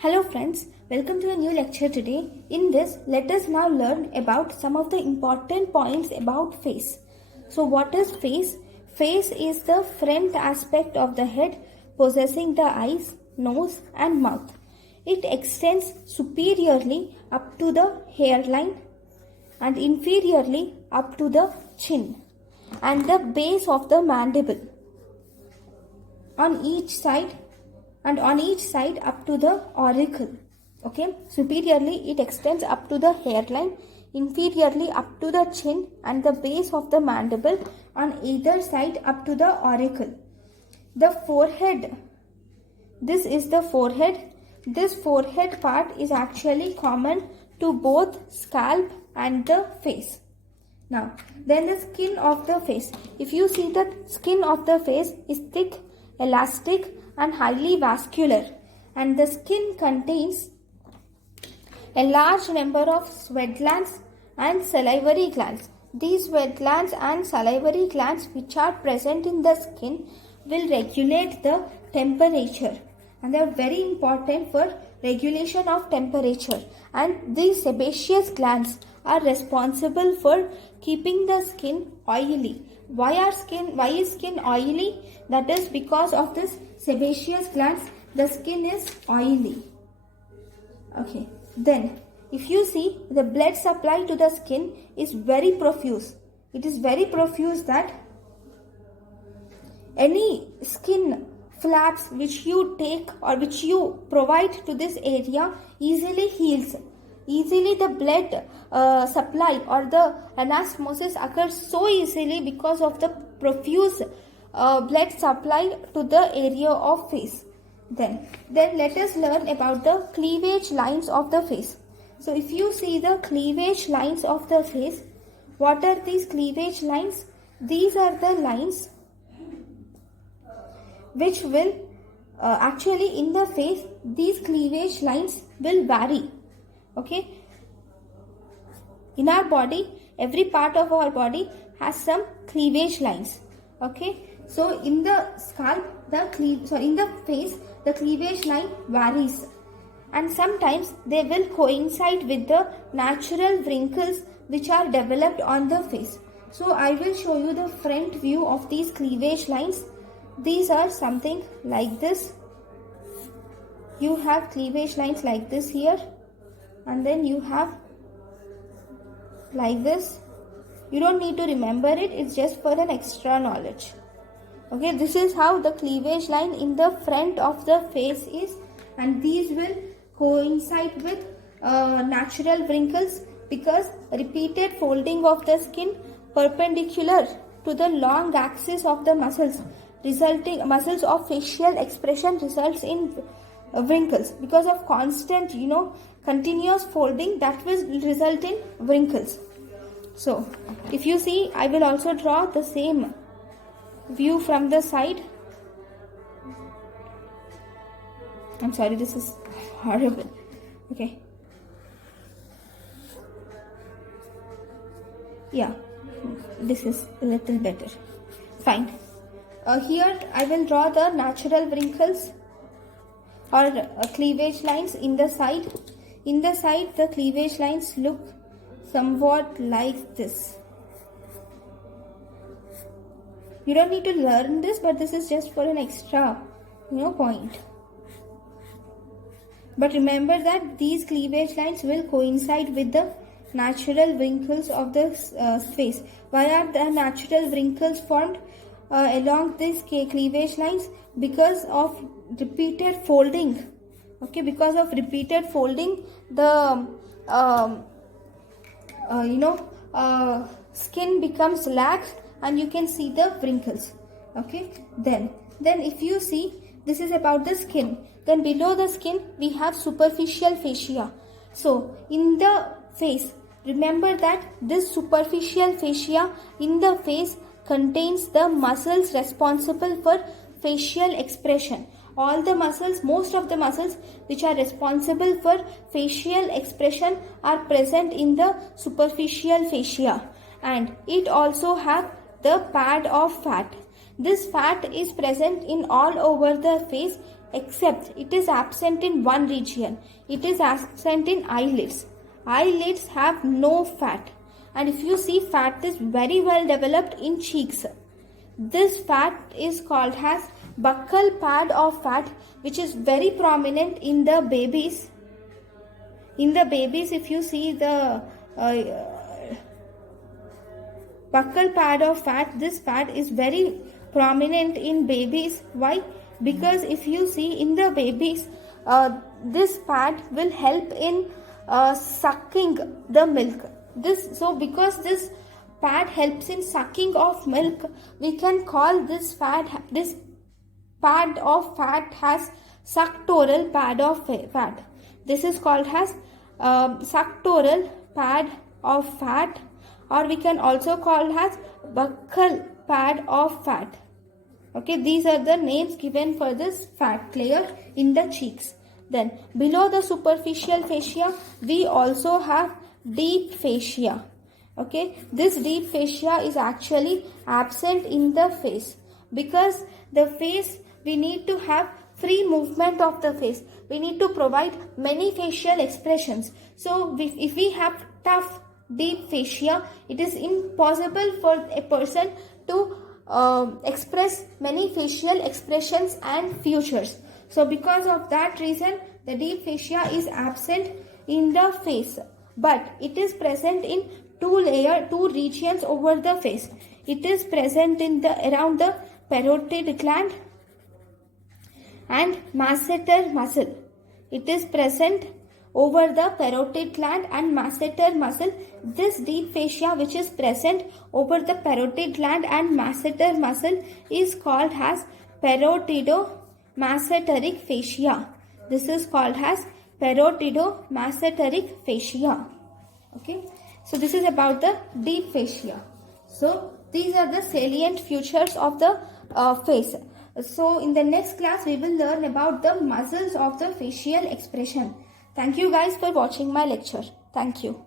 Hello friends, welcome to a new lecture today. In this, let us now learn about some of the important points about face. So what is face? Face is the front aspect of the head possessing the eyes, nose and mouth. It extends superiorly up to the hairline and inferiorly up to the chin and the base of the mandible on each side up to the auricle. Okay, superiorly it extends up to the hairline, inferiorly up to the chin and the base of the mandible on either side up to the auricle. The forehead, this is the forehead. This forehead part is actually common to both scalp and the face. Now, then the skin of the face. If you see, the skin of the face is thick, elastic and highly vascular, and the skin contains a large number of sweat glands and salivary glands. These sweat glands and salivary glands which are present in the skin will regulate the temperature, and they are very important for regulation of temperature, and these sebaceous glands are responsible for keeping the skin oily. Why is skin oily? That is because of this sebaceous glands, the skin is oily. Okay, then if you see, the blood supply to the skin is very profuse. It is very profuse that any skin flaps which you take or which you provide to this area easily heals. Easily the blood supply or the anastomosis occurs so easily because of the profuse blood supply to the area of face. Then let us learn about the cleavage lines of the face. So if you see the cleavage lines of the face, what are these cleavage lines? These are the lines which will actually in the face, these cleavage lines will vary. Okay, in our body, every part of our body has some cleavage lines. Okay, so in the scalp, in the face, the cleavage line varies, and sometimes they will coincide with the natural wrinkles which are developed on the face. So I will show you the front view of these cleavage lines. These are something like this. You have cleavage lines like this here, and then you have like this. You don't need to remember it, it's just for an extra knowledge. Okay, this is how the cleavage line in the front of the face is, and these will coincide with natural wrinkles because repeated folding of the skin perpendicular to the long axis of the muscles of facial expression results in wrinkles. Because of constant continuous folding, that will result in wrinkles. So if you see, I will also draw the same view from the side. I'm sorry, this is horrible. Okay, yeah, this is a little better. Fine. Here I will draw the natural wrinkles or cleavage lines in the side. In the side, the cleavage lines look somewhat like this. You don't need to learn this, but this is just for an extra point. But remember that these cleavage lines will coincide with the natural wrinkles of the face. Why are the natural wrinkles formed along these cleavage lines? Because of repeated folding. Okay, because of repeated folding, the skin becomes lax and you can see the wrinkles. Okay, then if you see, this is about the skin. Then below the skin we have superficial fascia. So in the face, remember that this superficial fascia in the face contains the muscles responsible for facial expression. All the muscles, most of the muscles which are responsible for facial expression are present in the superficial fascia, and it also have the pad of fat. This fat is present in all over the face except it is absent in one region. It is absent in eyelids. Eyelids have no fat, and if you see, fat is very well developed in cheeks. This fat is called as buccal pad of fat, which is very prominent in the babies. In the babies, if you see the buccal pad of fat, this fat is very prominent in babies. Why? Because if you see in the babies, this pad will help in sucking the milk. Because this pad helps in sucking of milk, we can call this pad of fat as suctoral pad of fat. This is called as suctoral pad of fat, or we can also call as buccal pad of fat. Okay, these are the names given for this fat layer in the cheeks. Then below the superficial fascia, we also have deep fascia. Okay, this deep fascia is actually absent in the face, because the face, we need to have free movement of the face. We need to provide many facial expressions. So if we have tough deep fascia, it is impossible for a person to express many facial expressions and features. So because of that reason, the deep fascia is absent in the face, but it is present in two regions over the face. It is present in around the parotid gland and masseter muscle. It is present over the parotid gland and masseter muscle. This deep fascia, which is present over the parotid gland and masseter muscle, is called as parotidomasseteric fascia. This is called as parotidomasseteric fascia. Okay, so this is about the deep fascia. So these are the salient features of the face. So in the next class, we will learn about the muscles of the facial expression. Thank you guys for watching my lecture. Thank you.